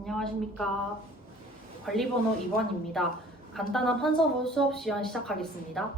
안녕하십니까. 관리번호 2번입니다. 간단한 판서부 수업 시연 시작하겠습니다.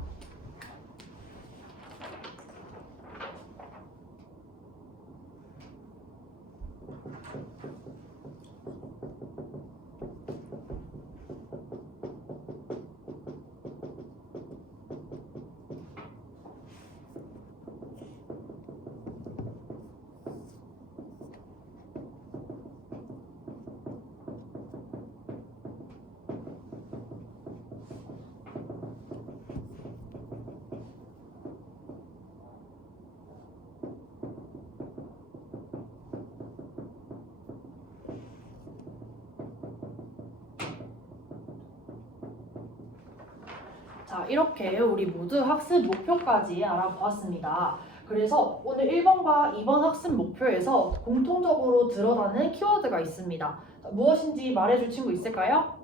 자, 이렇게 우리 모두 학습 목표까지 알아보았습니다. 그래서 오늘 1번과 2번 학습 목표에서 공통적으로 드러나는 키워드가 있습니다. 자, 무엇인지 말해줄 친구 있을까요?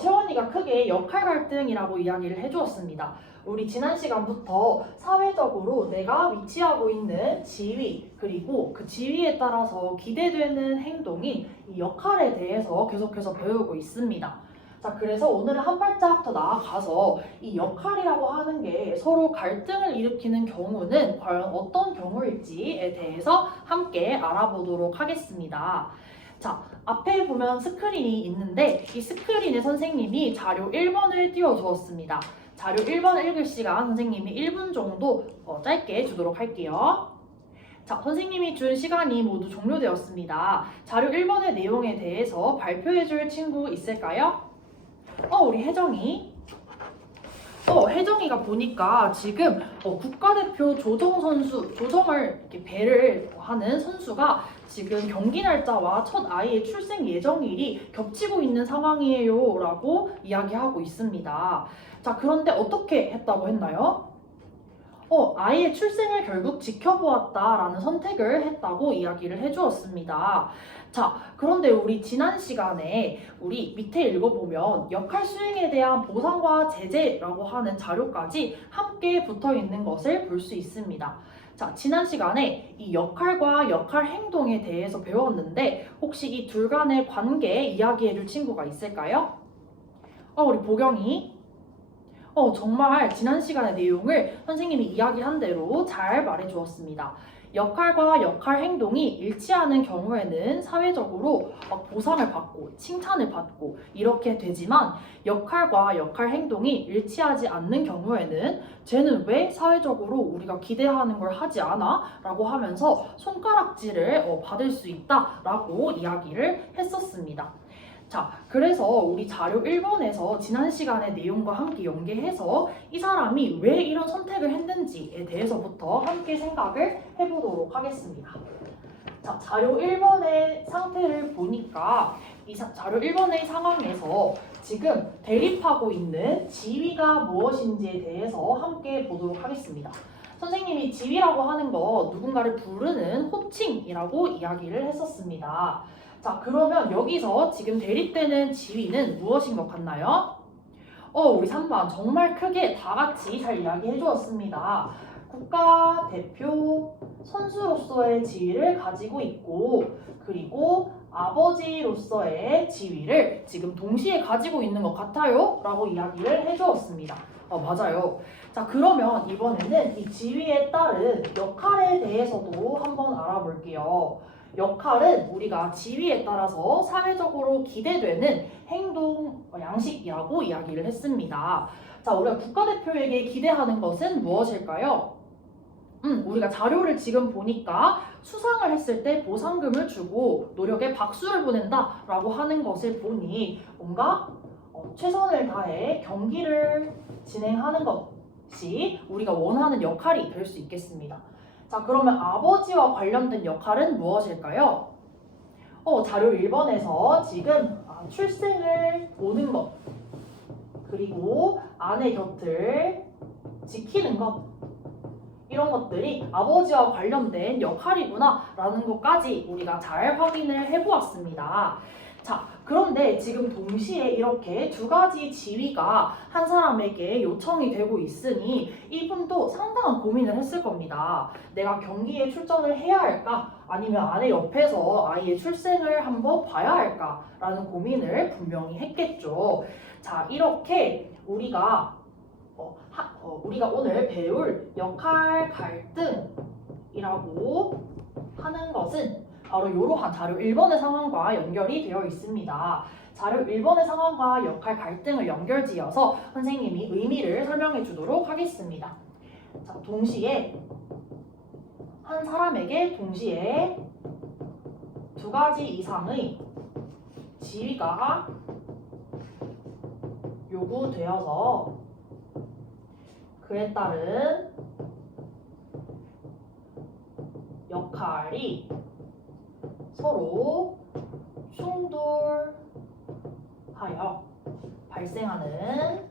채원이가 크게 역할 갈등이라고 이야기를 해주었습니다. 우리 지난 시간부터 사회적으로 내가 위치하고 있는 지위, 그리고 그 지위에 따라서 기대되는 행동인 이 역할에 대해서 계속해서 배우고 있습니다. 자, 그래서 오늘은 한 발짝 더 나아가서 이 역할이라고 하는 게 서로 갈등을 일으키는 경우는 과연 어떤 경우일지에 대해서 함께 알아보도록 하겠습니다. 자, 앞에 보면 스크린이 있는데 이 스크린에 선생님이 자료 1번을 띄워주었습니다. 자료 1번 읽을 시간 선생님이 1분 정도 짧게 주도록 할게요. 자, 선생님이 준 시간이 모두 종료되었습니다. 자료 1번의 내용에 대해서 발표해줄 친구 있을까요? 우리 혜정이. 혜정이가 보니까 지금 국가대표 조정을 이렇게 배를 하는 선수가 지금 경기 날짜와 첫 아이의 출생 예정일이 겹치고 있는 상황이에요 라고 이야기하고 있습니다. 자, 그런데 어떻게 했다고 했나요? 아이의 출생을 결국 지켜보았다라는 선택을 했다고 이야기를 해주었습니다. 자, 그런데 우리 지난 시간에 우리 밑에 읽어보면 역할 수행에 대한 보상과 제재라고 하는 자료까지 함께 붙어 있는 것을 볼 수 있습니다. 자, 지난 시간에 이 역할과 역할 행동에 대해서 배웠는데 혹시 이 둘 간의 관계 이야기해줄 친구가 있을까요? 우리 보경이. 정말 지난 시간의 내용을 선생님이 이야기한 대로 잘 말해주었습니다. 역할과 역할 행동이 일치하는 경우에는 사회적으로 보상을 받고 칭찬을 받고 이렇게 되지만 역할과 역할 행동이 일치하지 않는 경우에는 쟤는 왜 사회적으로 우리가 기대하는 걸 하지 않아? 라고 하면서 손가락질을 받을 수 있다 라고 이야기를 했었습니다. 자, 그래서 우리 자료 1번에서 지난 시간의 내용과 함께 연계해서 이 사람이 왜 이런 선택을 했는지에 대해서부터 함께 생각을 해보도록 하겠습니다. 자, 자료 1번의 상태를 보니까 자료 1번의 상황에서 지금 대립하고 있는 지위가 무엇인지에 대해서 함께 보도록 하겠습니다. 선생님이 지위라고 하는 거 누군가를 부르는 호칭이라고 이야기를 했었습니다. 자, 그러면 여기서 지금 대립되는 지위는 무엇인 것 같나요? 우리 3번 정말 크게 다 같이 잘 이야기해 주었습니다. 국가대표 선수로서의 지위를 가지고 있고 그리고 아버지로서의 지위를 지금 동시에 가지고 있는 것 같아요 라고 이야기를 해주었습니다. 맞아요. 자, 그러면 이번에는 이 지위에 따른 역할에 대해서도 한번 알아볼게요. 역할은 우리가 지위에 따라서 사회적으로 기대되는 행동 양식이라고 이야기를 했습니다. 자, 우리가 국가대표에게 기대하는 것은 무엇일까요? 우리가 자료를 지금 보니까 수상을 했을 때 보상금을 주고 노력에 박수를 보낸다 라고 하는 것을 보니 뭔가 최선을 다해 경기를 진행하는 것이 우리가 원하는 역할이 될 수 있겠습니다. 자, 그러면 아버지와 관련된 역할은 무엇일까요? 자료 1번에서 지금 출생을 보는 것 그리고 아내 곁을 지키는 것 이런 것들이 아버지와 관련된 역할이구나 라는 것까지 우리가 잘 확인을 해보았습니다. 자, 그런데 지금 동시에 이렇게 두 가지 지위가 한 사람에게 요청이 되고 있으니 이분도 상당한 고민을 했을 겁니다. 내가 경기에 출전을 해야 할까? 아니면 아내 옆에서 아이의 출생을 한번 봐야 할까? 라는 고민을 분명히 했겠죠. 자, 이렇게 우리가 오늘 배울 역할 갈등이라고 하는 것은 바로 이러한 자료 1번의 상황과 연결이 되어 있습니다. 자료 1번의 상황과 역할 갈등을 연결지어서 선생님이 의미를 설명해 주도록 하겠습니다. 자, 동시에 한 사람에게 동시에 두 가지 이상의 지위가 요구되어서 그에 따른 역할이 서로 충돌하여 발생하는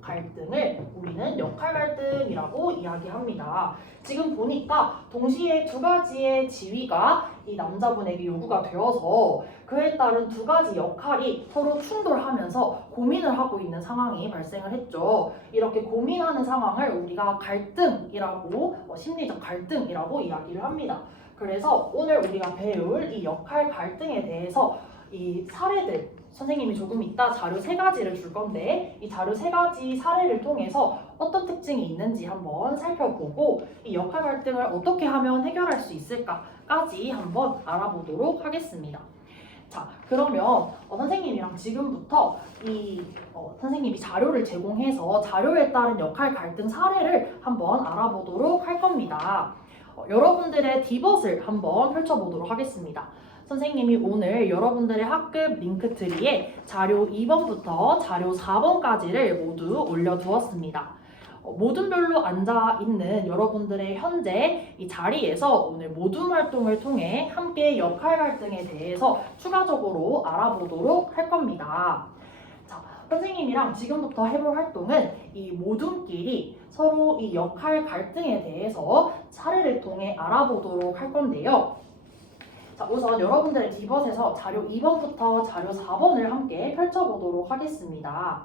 갈등을 우리는 역할 갈등이라고 이야기합니다. 지금 보니까 동시에 두 가지의 지위가 이 남자분에게 요구가 되어서 그에 따른 두 가지 역할이 서로 충돌하면서 고민을 하고 있는 상황이 발생을 했죠. 이렇게 고민하는 상황을 우리가 갈등이라고, 심리적 갈등이라고 이야기를 합니다. 그래서 오늘 우리가 배울 이 역할 갈등에 대해서 이 사례들, 선생님이 조금 이따 자료 3가지를 줄 건데 이 자료 3가지 사례를 통해서 어떤 특징이 있는지 한번 살펴보고 이 역할 갈등을 어떻게 하면 해결할 수 있을까까지 한번 알아보도록 하겠습니다. 자, 그러면 선생님이랑 지금부터 선생님이 자료를 제공해서 자료에 따른 역할 갈등 사례를 한번 알아보도록 할 겁니다. 여러분들의 디벗을 한번 펼쳐보도록 하겠습니다. 선생님이 오늘 여러분들의 학급 링크트리에 자료 2번부터 자료 4번까지를 모두 올려두었습니다. 모둠별로 앉아있는 여러분들의 현재 이 자리에서 오늘 모둠 활동을 통해 함께 역할 갈등에 대해서 추가적으로 알아보도록 할 겁니다. 자, 선생님이랑 지금부터 해볼 활동은 이 모둠끼리 서로 이 역할 갈등에 대해서 사례를 통해 알아보도록 할 건데요. 자, 우선 여러분들의 디벗에서 자료 2번부터 자료 4번을 함께 펼쳐보도록 하겠습니다.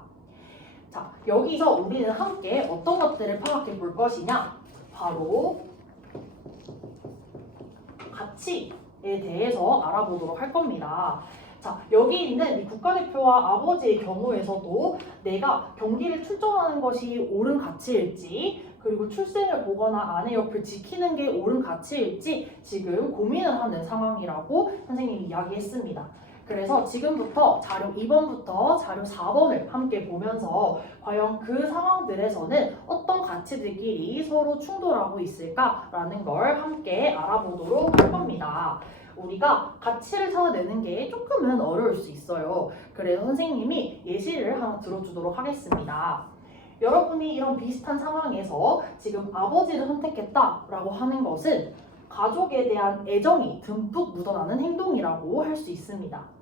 자, 여기서 우리는 함께 어떤 것들을 파악해 볼 것이냐? 바로 가치에 대해서 알아보도록 할 겁니다. 자, 여기 있는 이 국가대표와 아버지의 경우에서도 내가 경기를 출전하는 것이 옳은 가치일지 그리고 출생을 보거나 아내 옆을 지키는 게 옳은 가치일지 지금 고민을 하는 상황이라고 선생님이 이야기했습니다. 그래서 지금부터 자료 2번부터 자료 4번을 함께 보면서 과연 그 상황들에서는 어떤 가치들끼리 서로 충돌하고 있을까라는 걸 함께 알아보도록 할 겁니다. 우리가 가치를 찾아내는 게 조금은 어려울 수 있어요. 그래서 선생님이 예시를 하나 들어주도록 하겠습니다. 여러분이 이런 비슷한 상황에서 지금 아버지를 선택했다라고 하는 것은 가족에 대한 애정이 듬뿍 묻어나는 행동이라고 할 수 있습니다.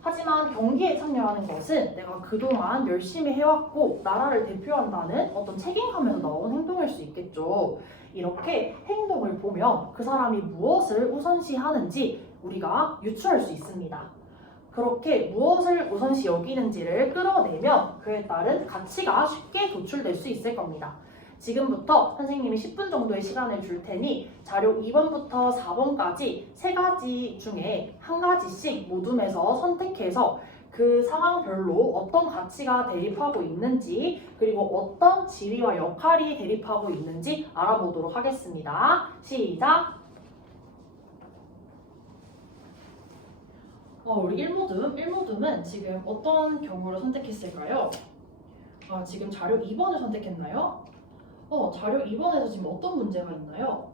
하지만 경기에 참여하는 것은 내가 그동안 열심히 해왔고 나라를 대표한다는 어떤 책임감에서 나온 행동일 수 있겠죠. 이렇게 행동을 보면 그 사람이 무엇을 우선시하는지 우리가 유추할 수 있습니다. 그렇게 무엇을 우선시 여기는지를 끌어내면 그에 따른 가치가 쉽게 도출될 수 있을 겁니다. 지금부터 선생님이 10분 정도의 시간을 줄 테니 자료 2번부터 4번까지 3가지 중에 한 가지씩 모둠에서 선택해서 그 상황별로 어떤 가치가 대립하고 있는지 그리고 어떤 지위와 역할이 대립하고 있는지 알아보도록 하겠습니다. 시작! 우리 1모둠은 지금 어떤 경우를 선택했을까요? 지금 자료 2번을 선택했나요? 자료 2번에서 지금 어떤 문제가 있나요?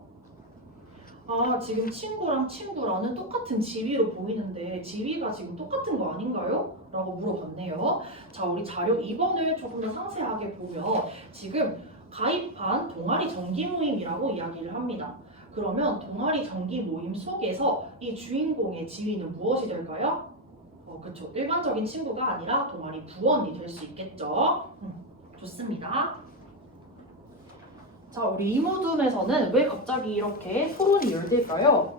지금 친구랑 친구라는 똑같은 지위로 보이는데 지위가 지금 똑같은 거 아닌가요? 라고 물어봤네요. 자, 우리 자료 2번을 조금 더 상세하게 보면 지금 가입한 동아리 정기 모임이라고 이야기를 합니다. 그러면 동아리 정기 모임 속에서 이 주인공의 지위는 무엇이 될까요? 그렇죠. 일반적인 친구가 아니라 동아리 부원이 될 수 있겠죠. 좋습니다. 자, 우리 이모둠에서는 왜 갑자기 이렇게 토론이 열릴까요?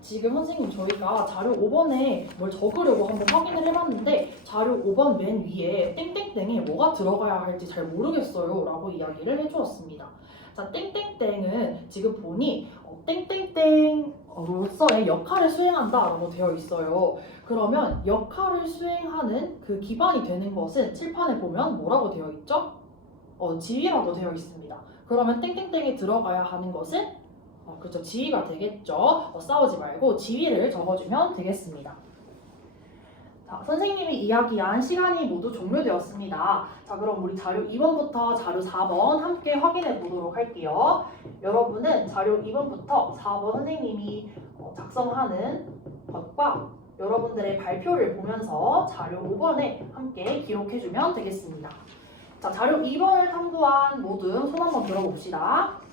지금 선생님 저희가 자료 5번에 뭘 적으려고 한번 확인을 해봤는데 자료 5번 맨 위에 땡땡땡에 뭐가 들어가야 할지 잘 모르겠어요 라고 이야기를 해주었습니다. 자, 땡땡땡은 지금 보니 땡땡땡으로서의 역할을 수행한다 라고 되어 있어요. 그러면 역할을 수행하는 그 기반이 되는 것은 칠판에 보면 뭐라고 되어 있죠? 지위라고 되어 있습니다. 그러면 땡땡땡에 들어가야 하는 것은 그렇죠. 지위가 되겠죠. 싸우지 말고 지위를 적어주면 되겠습니다. 자, 선생님이 이야기한 시간이 모두 종료되었습니다. 자, 그럼 우리 자료 2번부터 자료 4번 함께 확인해 보도록 할게요. 여러분은 자료 2번부터 4번 선생님이 작성하는 것과 여러분들의 발표를 보면서 자료 5번에 함께 기록해주면 되겠습니다. 자, 자료 2번을 탐구한 모두 손 한번 들어봅시다.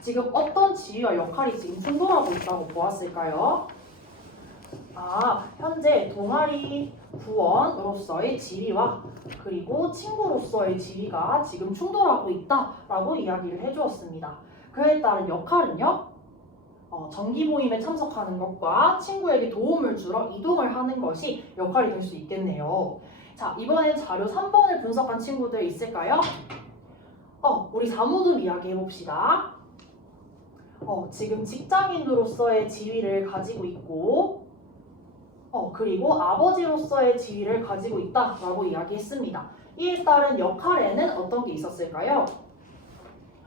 지금 어떤 지위와 역할이 지금 충돌하고 있다고 보았을까요? 현재 동아리 구원으로서의 지위와 그리고 친구로서의 지위가 지금 충돌하고 있다라고 이야기를 해주었습니다. 그에 따른 역할은요? 정기 모임에 참석하는 것과 친구에게 도움을 주러 이동을 하는 것이 역할이 될 수 있겠네요. 자, 이번엔 자료 3번을 분석한 친구들 있을까요? 우리 사무도 이야기해 봅시다. 지금 직장인으로서의 지위를 가지고 있고, 그리고 아버지로서의 지위를 가지고 있다라고 이야기했습니다. 이에 따른 역할에는 어떤 게 있었을까요?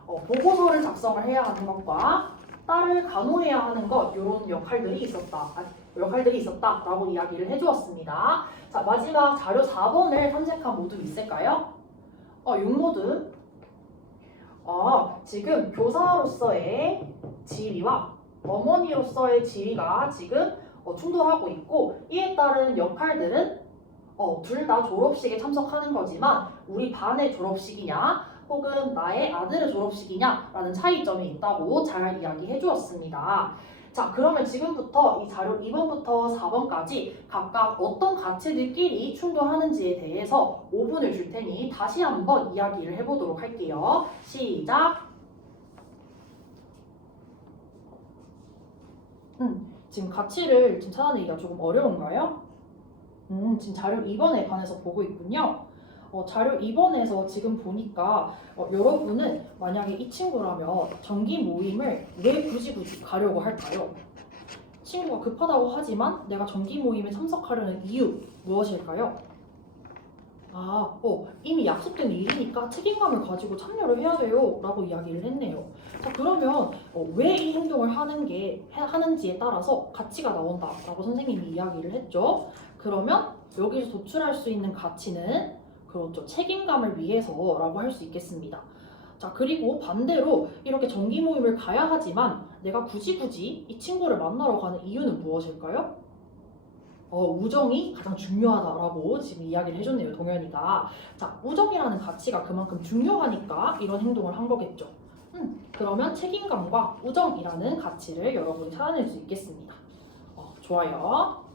보고서를 작성을 해야 하는 것과 딸을 간호해야 하는 것, 이런 역할들이 있었다라고 이야기를 해주었습니다. 자, 마지막 자료 4번을 탐색한 모두 있을까요? 육모드. 지금 교사로서의 지위와 어머니로서의 지위가 지금 충돌하고 있고, 이에 따른 역할들은 둘 다 졸업식에 참석하는 거지만 우리 반의 졸업식이냐 혹은 나의 아들의 졸업식이냐 라는 차이점이 있다고 잘 이야기해 주었습니다. 자, 그러면 지금부터 이 자료 2번부터 4번까지 각각 어떤 가치들끼리 충돌하는지에 대해서 5분을 줄 테니 다시 한번 이야기를 해보도록 할게요. 시작! 지금 가치를 지금 찾아내기가 조금 어려운가요? 지금 자료 2번에 관해서 보고 있군요. 자료 2번에서 지금 보니까 여러분은 만약에 이 친구라면 정기 모임을 왜 굳이 가려고 할까요? 친구가 급하다고 하지만 내가 정기 모임에 참석하려는 이유 무엇일까요? 이미 약속된 일이니까 책임감을 가지고 참여를 해야 돼요 라고 이야기를 했네요. 자, 그러면 왜 이 행동을 하는지에 따라서 가치가 나온다 라고 선생님이 이야기를 했죠. 그러면 여기서 도출할 수 있는 가치는 그렇죠. 책임감을 위해서라고 할 수 있겠습니다. 자, 그리고 반대로 이렇게 정기 모임을 가야 하지만 내가 굳이 이 친구를 만나러 가는 이유는 무엇일까요? 우정이 가장 중요하다라고 지금 이야기를 해줬네요, 동현이가. 자, 우정이라는 가치가 그만큼 중요하니까 이런 행동을 한 거겠죠. 그러면 책임감과 우정이라는 가치를 여러분이 찾아낼 수 있겠습니다. 좋아요.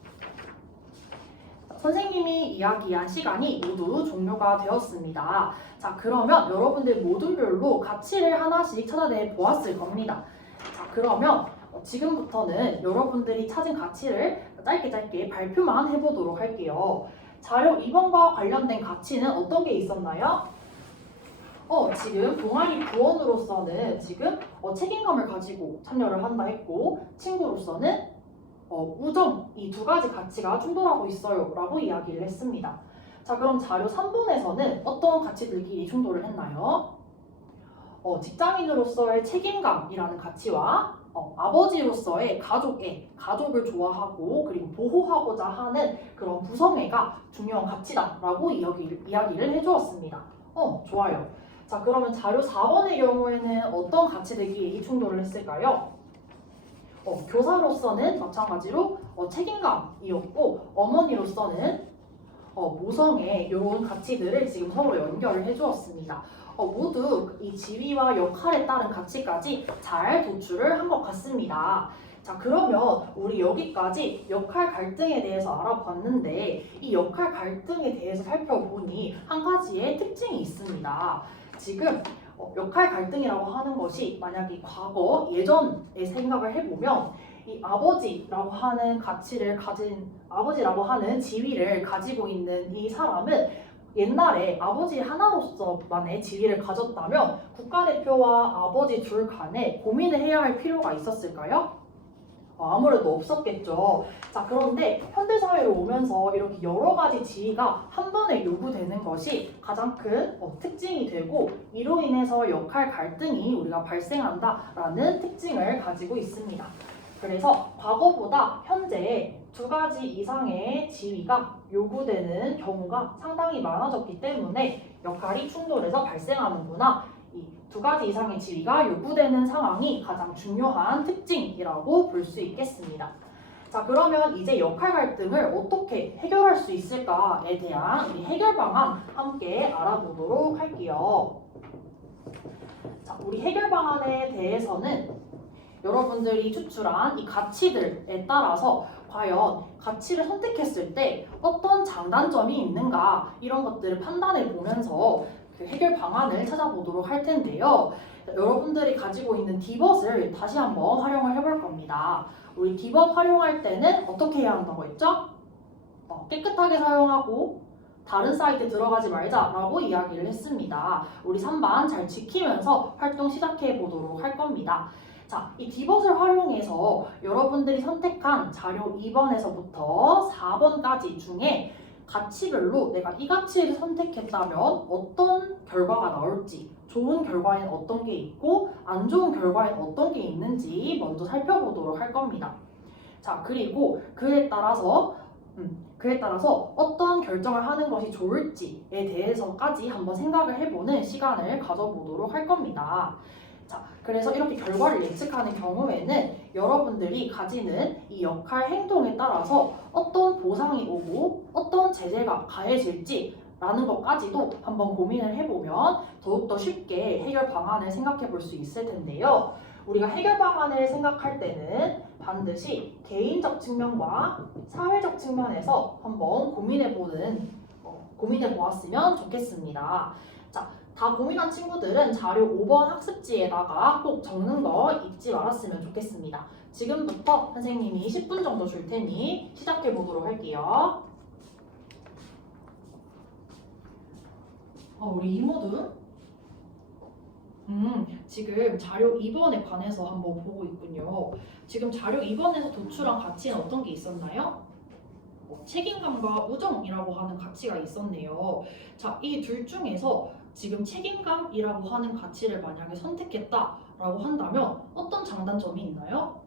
선생님이 이야기한 시간이 모두 종료가 되었습니다. 자, 그러면 여러분들 모두별로 가치를 하나씩 찾아내 보았을 겁니다. 자, 그러면 지금부터는 여러분들이 찾은 가치를 짧게 발표만 해보도록 할게요. 자료 2번과 관련된 가치는 어떤 게 있었나요? 지금 동아리 구원으로서는 지금 책임감을 가지고 참여를 한다 했고, 친구로서는 우정, 이 두 가지 가치가 충돌하고 있어요 라고 이야기를 했습니다. 자, 그럼 자료 3번에서는 어떤 가치들끼리 충돌을 했나요? 직장인으로서의 책임감이라는 가치와 아버지로서의 가족을 좋아하고 그리고 보호하고자 하는 그런 부성애가 중요한 가치다라고 이야기를 해주었습니다. 좋아요. 자, 그러면 자료 4번의 경우에는 어떤 가치들끼리 충돌을 했을까요? 교사로서는 마찬가지로 책임감이었고, 어머니로서는 모성애 이런 가치들을 지금 서로 연결을 해주었습니다. 모두 이 지위와 역할에 따른 가치까지 잘 도출을 한 것 같습니다. 자, 그러면 우리 여기까지 역할 갈등에 대해서 알아봤는데 이 역할 갈등에 대해서 살펴보니 한 가지의 특징이 있습니다. 지금 역할 갈등이라고 하는 것이 만약에 과거 예전에 생각을 해보면 이 아버지라고 하는 가치를 가진 아버지라고 하는 지위를 가지고 있는 이 사람은 옛날에 아버지 하나로서만의 지위를 가졌다면 국가대표와 아버지 둘 간에 고민을 해야 할 필요가 있었을까요? 아무래도 없었겠죠. 자, 그런데 현대사회로 오면서 이렇게 여러 가지 지위가 한 번에 요구되는 것이 가장 큰 특징이 되고 이로 인해서 역할 갈등이 우리가 발생한다라는 특징을 가지고 있습니다. 그래서 과거보다 현재 두 가지 이상의 지위가 요구되는 경우가 상당히 많아졌기 때문에 역할이 충돌해서 발생하는구나. 이 두 가지 이상의 지위가 요구되는 상황이 가장 중요한 특징이라고 볼 수 있겠습니다. 자, 그러면 이제 역할 갈등을 어떻게 해결할 수 있을까에 대한 우리 해결 방안 함께 알아보도록 할게요. 자, 우리 해결 방안에 대해서는 여러분들이 추출한 이 가치들에 따라서 과연 가치를 선택했을 때 어떤 장단점이 있는가 이런 것들을 판단해 보면서 그 해결 방안을 찾아보도록 할 텐데요. 여러분들이 가지고 있는 디벗을 다시 한번 활용을 해볼 겁니다. 우리 디벗 활용할 때는 어떻게 해야 한다고 했죠? 깨끗하게 사용하고 다른 사이트에 들어가지 말자라고 이야기를 했습니다. 우리 3반 잘 지키면서 활동 시작해 보도록 할 겁니다. 자, 이 디벗을 활용해서 여러분들이 선택한 자료 2번에서부터 4번까지 중에 가치별로 내가 이 가치를 선택했다면 어떤 결과가 나올지, 좋은 결과엔 어떤 게 있고 안 좋은 결과엔 어떤 게 있는지 먼저 살펴보도록 할 겁니다. 자, 그리고 그에 따라서 어떤 결정을 하는 것이 좋을지에 대해서까지 한번 생각을 해보는 시간을 가져보도록 할 겁니다. 자, 그래서 이렇게 결과를 예측하는 경우에는 여러분들이 가지는 이 역할 행동에 따라서 어떤 보상이 오고 어떤 제재가 가해질지 라는 것까지도 한번 고민을 해보면 더욱더 쉽게 해결 방안을 생각해 볼 수 있을 텐데요. 우리가 해결 방안을 생각할 때는 반드시 개인적 측면과 사회적 측면에서 한번 고민해 보았으면 좋겠습니다. 자, 다 고민한 친구들은 자료 5번 학습지에다가 꼭 적는 거 잊지 말았으면 좋겠습니다. 지금부터 선생님이 10분 정도 줄 테니 시작해 보도록 할게요. 우리 이모들? 지금 자료 2번에 관해서 한번 보고 있군요. 지금 자료 2번에서 도출한 가치는 어떤 게 있었나요? 책임감과 우정이라고 하는 가치가 있었네요. 자, 이 둘 중에서 지금 책임감이라고 하는 가치를 만약에 선택했다라고 한다면 어떤 장단점이 있나요?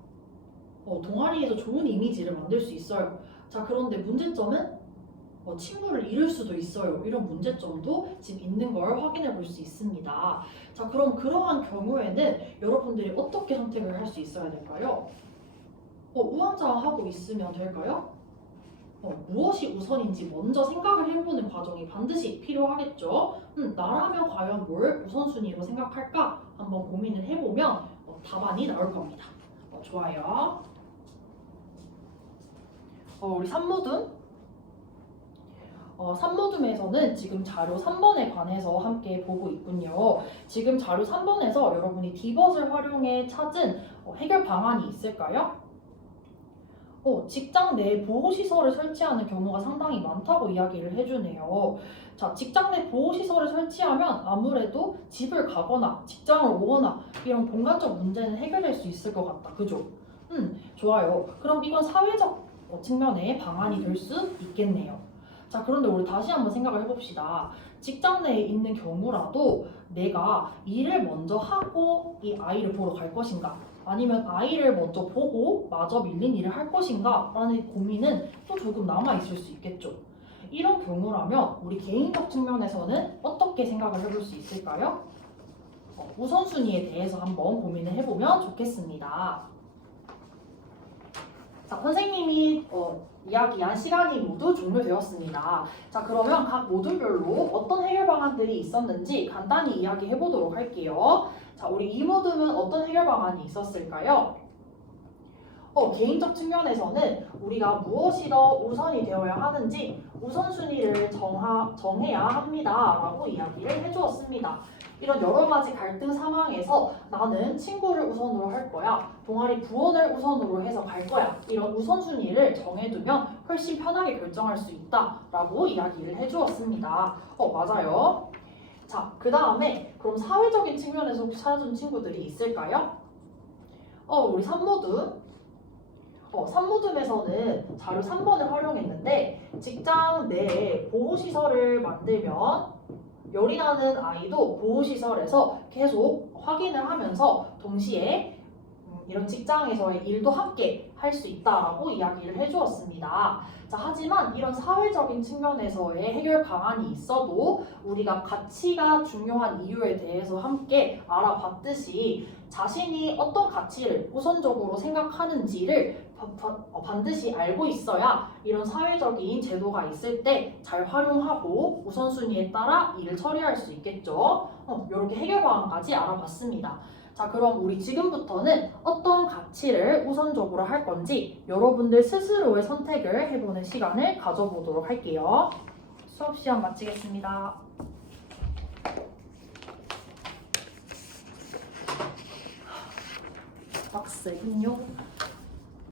동아리에서 좋은 이미지를 만들 수 있어요. 자, 그런데 문제점은 친구를 잃을 수도 있어요. 이런 문제점도 지금 있는 걸 확인해 볼 수 있습니다. 자, 그럼 그러한 경우에는 여러분들이 어떻게 선택을 할 수 있어야 될까요? 우왕좌왕하고 있으면 될까요? 무엇이 우선인지 먼저 생각을 해보는 과정이 반드시 필요하겠죠. 나라면 과연 뭘 우선순위로 생각할까? 한번 고민을 해보면 답안이 나올 겁니다. 좋아요. 우리 산모듬? 산모듬에서는 지금 자료 3번에 관해서 함께 보고 있군요. 지금 자료 3번에서 여러분이 디벗을 활용해 찾은 해결 방안이 있을까요? 직장 내 보호시설을 설치하는 경우가 상당히 많다고 이야기를 해주네요. 자, 직장 내 보호시설을 설치하면 아무래도 집을 가거나 직장을 오거나 이런 공간적 문제는 해결될 수 있을 것 같다. 그죠? 좋아요. 그럼 이건 사회적 측면의 방안이 될 수 있겠네요. 자, 그런데 우리 다시 한번 생각을 해봅시다. 직장 내에 있는 경우라도 내가 일을 먼저 하고 이 아이를 보러 갈 것인가? 아니면 아이를 먼저 보고 마저 밀린 일을 할 것인가? 라는 고민은 또 조금 남아있을 수 있겠죠. 이런 경우라면 우리 개인적 측면에서는 어떻게 생각을 해볼 수 있을까요? 우선순위에 대해서 한번 고민을 해보면 좋겠습니다. 자, 선생님이 이야기한 시간이 모두 종료되었습니다. 자, 그러면 각 모듈별로 어떤 해결 방안들이 있었는지 간단히 이야기해 보도록 할게요. 자, 우리 이 모듈은 어떤 해결 방안이 있었을까요? 개인적 측면에서는 우리가 무엇이 더 우선이 되어야 하는지 우선순위를 정해야 합니다. 라고 이야기를 해주었습니다. 이런 여러 가지 갈등 상황에서 나는 친구를 우선으로 할 거야. 동아리 부원을 우선으로 해서 갈 거야. 이런 우선순위를 정해두면 훨씬 편하게 결정할 수 있다라고 이야기를 해주었습니다. 맞아요. 자, 그 다음에 그럼 사회적인 측면에서 혹시 찾아준 친구들이 있을까요? 우리 산모듬. 산모듬에서는 자료 3번을 활용했는데 직장 내에 보호시설을 만들면 열이 나는 아이도 보호시설에서 계속 확인을 하면서 동시에 이런 직장에서의 일도 함께 할 수 있다라고 이야기를 해주었습니다. 자, 하지만 이런 사회적인 측면에서의 해결 방안이 있어도 우리가 가치가 중요한 이유에 대해서 함께 알아봤듯이 자신이 어떤 가치를 우선적으로 생각하는지를 반드시 알고 있어야 이런 사회적인 제도가 있을 때 잘 활용하고 우선순위에 따라 일을 처리할 수 있겠죠. 이렇게 해결 방안까지 알아봤습니다. 자, 그럼 우리 지금부터는 어떤 가치를 우선적으로 할 건지 여러분들 스스로의 선택을 해보는 시간을 가져보도록 할게요. 수업 시간 마치겠습니다. 빡세군요.